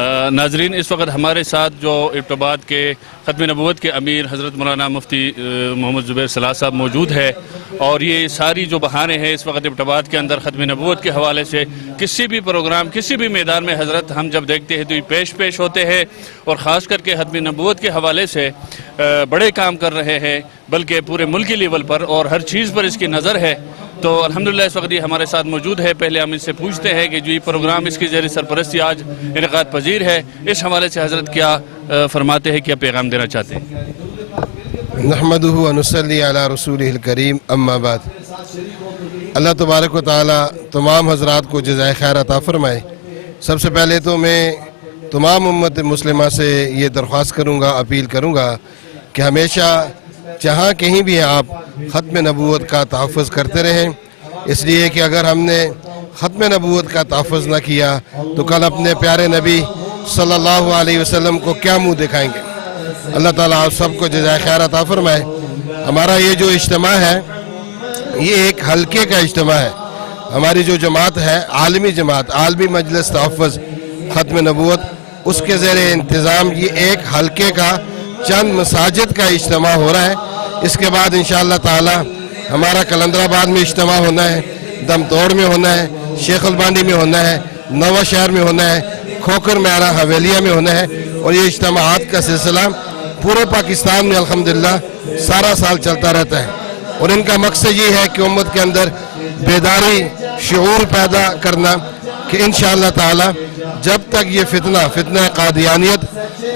नाजरीन, इस वक्त हमारे साथ जो इब्तिदात के ख़त्म नबूवत के अमीर हज़रत मौलाना मुफ्ती मोहम्मद ज़ुबैर सलाह साहब मौजूद है। और ये सारी जो बहाने हैं इस वक्त इब्तिदात के अंदर ख़त्म नबूवत के हवाले से किसी भी प्रोग्राम किसी भी मैदान में हज़रत हम जब देखते हैं तो ये पेश होते हैं और ख़ास करके ख़त्म नबूवत के हवाले से बड़े काम कर रहे हैं, बल्कि पूरे मुल्की लेवल पर और हर चीज़ पर इसकी नज़र है। तो अल्हम्दुलिल्लाह इस वक्त ये हमारे साथ मौजूद है। पहले हम इससे पूछते हैं कि जो ये प्रोग्राम इसकी ज़ेर सरपरस्ती आज इनेकाद पजीर है, इस हवाले से हज़रत क्या फरमाते हैं, क्या पैगाम देना चाहते हैं? नहमदुहु व नुसल्ली अला रसूलिहिल करीम, अम्मा बाद। अल्लाह तबारक व तआला तमाम हज़रात को जज़ाए खैर अता फ़रमाए। सबसे पहले तो मैं तमाम उम्मत मुस्लिमा से ये दरख्वास्त करूँगा, अपील करूँगा कि हमेशा जहाँ कहीं भी आप ख़त्म नबूवत का तहफ़्फ़ुज़ करते रहें, इसलिए कि अगर हमने ख़त्म नबूवत का तहफ़्फ़ुज़ न किया तो कल अपने प्यारे नबी सल्लल्लाहु अलैहि वसल्लम को क्या मुँह दिखाएंगे। अल्लाह ताला आप सबको जज़ाए खैर अता फ़रमाए। हमारा ये जो इज्तिमा है ये एक हल्के का इज्तिमा है। हमारी जो जमात है आलमी जमात, आलमी मजलिस तहफ़्फ़ुज़ ख़त्म नबूवत, उसके ज़ेरे इंतज़ाम ये एक हल्के का चंद मसाजिद का इज्तिमा हो रहा है। इसके बाद इंशाअल्लाह ताला हमारा कलंदराबाद में इज्तिमा होना है, दमतोड़ में होना है, शेख अलबानी में होना है, नवा शहर में होना है, खोकर म्यारा हवेलिया में होना है। और ये इज्तिमाआत का सिलसिला पूरे पाकिस्तान में अल्हम्दुलिल्लाह सारा साल चलता रहता है। और इनका मकसद ये है कि उम्मत के अंदर बेदारी शऊर पैदा करना कि इंशाअल्लाह ताला जब तक ये फितना कादियानियत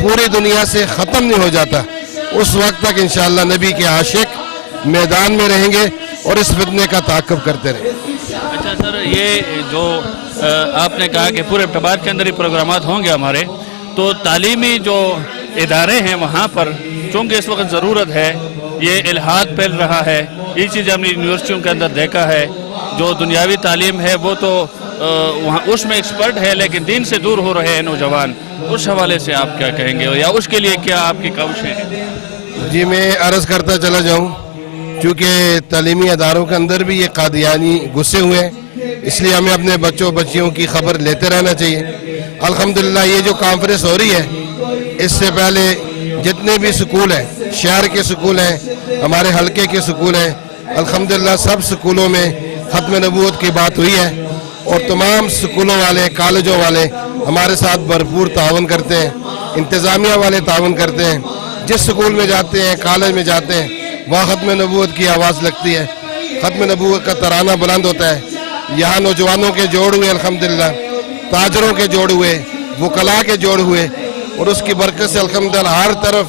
पूरी दुनिया से ख़त्म नहीं हो जाता, उस वक्त तक इंशाअल्लाह नबी के आशिक मैदान में रहेंगे और इस फितने का ताक़ुब करते रहेंगे। अच्छा सर, ये जो आपने कहा कि पूरे इब्तिदात के अंदर ही प्रोग्रामात होंगे हमारे, तो तालीमी जो इदारे हैं वहाँ पर चूँकि इस वक्त ज़रूरत है, ये इल्हाद फैल रहा है, ये चीज़ हमने यूनिवर्सिटियों के अंदर देखा है। जो दुनियावी तालीम है वो तो वहाँ उसमें एक्सपर्ट है, लेकिन दीन से दूर हो रहे हैं नौजवान, उस हवाले से आप क्या कहेंगे या उसके लिए क्या आपकी काविशें हैं? जी, मैं अर्ज़ करता चला जाऊँ, क्योंकि तालीमी अदारों के अंदर भी ये कादियानी घुसे हुए हैं, इसलिए हमें अपने बच्चों बच्चियों की खबर लेते रहना चाहिए। अल्हम्दुलिल्लाह ये जो कॉन्फ्रेंस हो रही है, इससे पहले जितने भी स्कूल हैं, शहर के स्कूल हैं, हमारे हलके के स्कूल हैं, अल्हम्दुलिल्लाह सब स्कूलों में ख़त्म नबूवत की बात हुई है। और तमाम स्कूलों वाले, कॉलेजों वाले हमारे साथ भरपूर तावन करते हैं, इंतज़ामिया वाले तावन करते हैं। जिस स्कूल में जाते हैं, कॉलेज में जाते हैं, वहाँ ख़त्म नबूवत की आवाज़ लगती है, ख़त्म नबूवत का तराना बुलंद होता है। यहाँ नौजवानों के जोड़ हुए अल्हम्दुलिल्लाह, ताजरों के जोड़ हुए, वकला के जोड़ हुए, और उसकी बरकत से अल्हम्दुलिल्लाह हर तरफ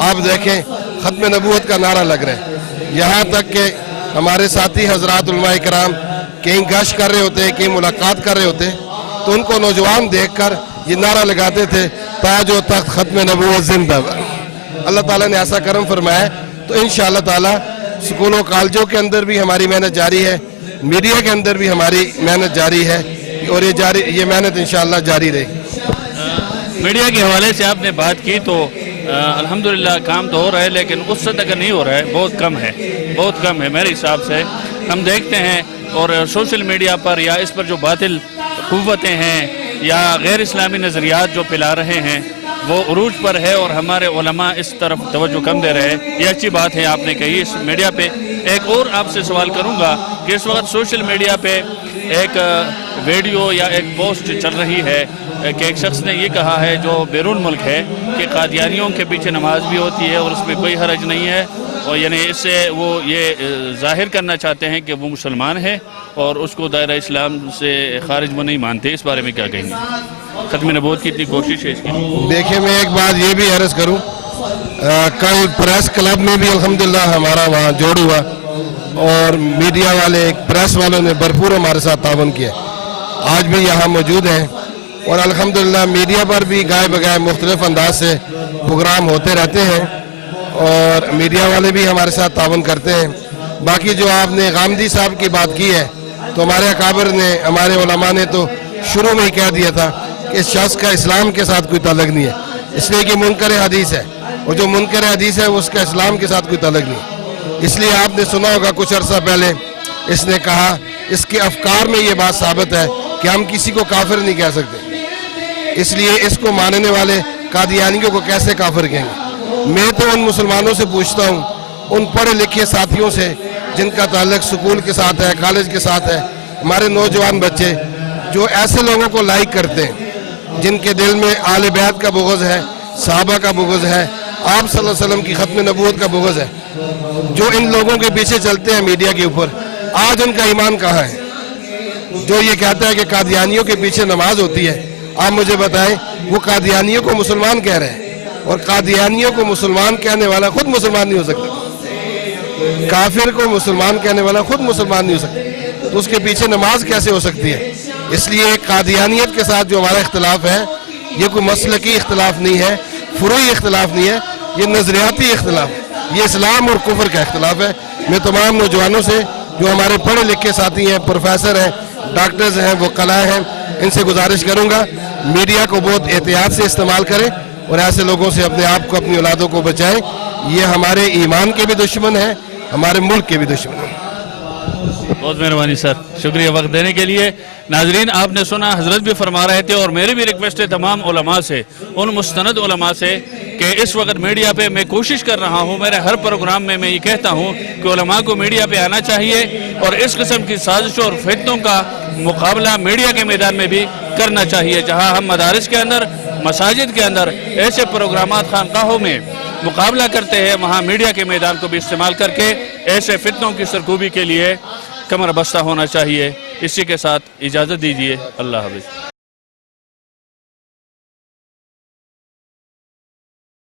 आप देखें ख़त्म नबूवत का नारा लग रहा है। यहाँ तक कि हमारे साथी हज़रात उलमाए किराम कहीं गश्त कर रहे होते, कहीं मुलाकात कर रहे होते, तो उनको नौजवान देखकर ये नारा लगाते थे, ताजो तख्त ख़त्म नबूवत जिंदाबाद। अल्लाह ताला ने ऐसा करम फरमाया है, तो इंशाअल्लाह ताला स्कूलों कॉलेजों के अंदर भी हमारी मेहनत जारी है, मीडिया के अंदर भी हमारी मेहनत जारी है, और ये मेहनत इंशाअल्लाह जारी रहेगी। मीडिया के हवाले से आपने बात की तो अल्हम्दुलिल्लाह काम तो हो रहा है, लेकिन उस सतह का नहीं हो रहा है, बहुत कम है मेरे हिसाब से। हम देखते हैं और सोशल मीडिया पर या इस पर जो बातिल क़ुव्वतें हैं या गैर इस्लामी नज़रियात जो फैला रहे हैं वो उरूज पर है, और हमारे उलमा इस तरफ तवज्जो कम दे रहे हैं। ये अच्छी बात है आपने कही इस मीडिया पे। एक और आपसे सवाल करूँगा कि इस वक्त सोशल मीडिया पे एक वीडियो या एक पोस्ट चल रही है कि एक शख्स ने ये कहा है जो बैरून मुल्क है कि कादियानियों के पीछे नमाज भी होती है और उसमें कोई हरज नहीं है, और यानी इससे वो ये ज़ाहिर करना चाहते हैं कि वो मुसलमान है और उसको दायरा इस्लाम से खारिज वो नहीं मानते। इस बारे में क्या कहेंगे? ख़त्म नबूवत की इतनी कोशिश है इसकी। देखिए, मैं एक बात ये भी अर्ज़ करूँ, कल प्रेस क्लब में भी अल्हम्दुलिल्लाह हमारा वहाँ जोड़ हुआ, और मीडिया वाले, प्रेस वालों ने भरपूर हमारे साथ तावन किया, आज भी यहाँ मौजूद हैं। और अल्हम्दुलिल्लाह मीडिया पर भी गाय बगाए मुख्तलिफ अंदाज से प्रोग्राम होते रहते हैं, और मीडिया वाले भी हमारे साथ तावन करते हैं। बाकी जो आपने गामदी साहब की बात की है, तो हमारे अकाबर ने, हमारे उलमा ने तो शुरू में ही कह दिया था कि इस शख्स का इस्लाम के साथ कोई ताल्लुक़ नहीं है, इसलिए कि मुनकर हदीस है, और जो मुनकर हदीस है उसका इस्लाम के साथ कोई ताल्लुक़ नहीं है। इसलिए आपने सुना होगा कुछ अर्सा पहले इसने कहा, इसके अफकार में ये बात साबित है कि हम किसी को काफिर नहीं कह सकते। اس لیے اس کو ماننے والے قادیانیوں کو کیسے کافر کہیں گے؟ میں تو ان مسلمانوں سے پوچھتا ہوں، ان پڑھے لکھے ساتھیوں سے جن کا تعلق سکول کے ساتھ ہے، کالج کے ساتھ ہے، ہمارے نوجوان بچے جو ایسے لوگوں کو لائک کرتے ہیں جن کے دل میں آل بیت کا بغض ہے، صحابہ کا بغض ہے، آپ صلی اللہ علیہ وسلم کی ختم نبوت کا بغض ہے، جو ان لوگوں کے پیچھے چلتے ہیں میڈیا کے اوپر، آج ان کا ایمان کہاں ہے؟ جو یہ کہتا ہے کہ قادیانیوں کے پیچھے نماز ہوتی ہے، آپ مجھے بتائیں وہ قادیانیوں کو مسلمان کہہ رہے ہیں، اور قادیانیوں کو مسلمان کہنے والا خود مسلمان نہیں ہو سکتا، کافر کو مسلمان کہنے والا خود مسلمان نہیں ہو سکتا، تو اس کے پیچھے نماز کیسے ہو سکتی ہے؟ اس لیے قادیانیت کے ساتھ جو ہمارا اختلاف ہے یہ کوئی مسلکی اختلاف نہیں ہے، فروعی اختلاف نہیں ہے، یہ نظریاتی اختلاف ہے، یہ اسلام اور کفر کا اختلاف ہے۔ میں تمام نوجوانوں سے جو ہمارے پڑھے لکھے ساتھی ہیں، پروفیسر ہیں، ڈاکٹرز ہیں، وکلاء ہیں، ان سے گزارش کروں گا میڈیا کو بہت احتیاط سے استعمال کریں اور ایسے لوگوں سے اپنے آپ کو، اپنی اولادوں کو بچائیں، یہ ہمارے ایمان کے بھی دشمن ہیں، ہمارے ملک کے بھی دشمن ہیں۔ بہت مہربانی سر، شکریہ وقت دینے کے لیے۔ ناظرین آپ نے سنا، حضرت بھی فرما رہے تھے، اور میری بھی ریکویسٹ ہے تمام علماء سے، ان مستند علماء سے، کہ اس وقت میڈیا پہ میں کوشش کر رہا ہوں، میرے ہر پروگرام میں میں یہ کہتا ہوں کہ علماء کو میڈیا پہ آنا چاہیے، اور اس قسم کی سازشوں اور فتنوں کا مقابلہ میڈیا کے میدان میں بھی کرنا چاہیے۔ جہاں ہم مدارس کے اندر، مساجد کے اندر ایسے پروگرامات، خانقاہوں میں مقابلہ کرتے ہیں، وہاں میڈیا کے میدان کو بھی استعمال کر کے ایسے فتنوں کی سرکوبی کے لیے کمر بستہ ہونا چاہیے۔ اسی کے ساتھ اجازت دیجیے، اللہ حافظ۔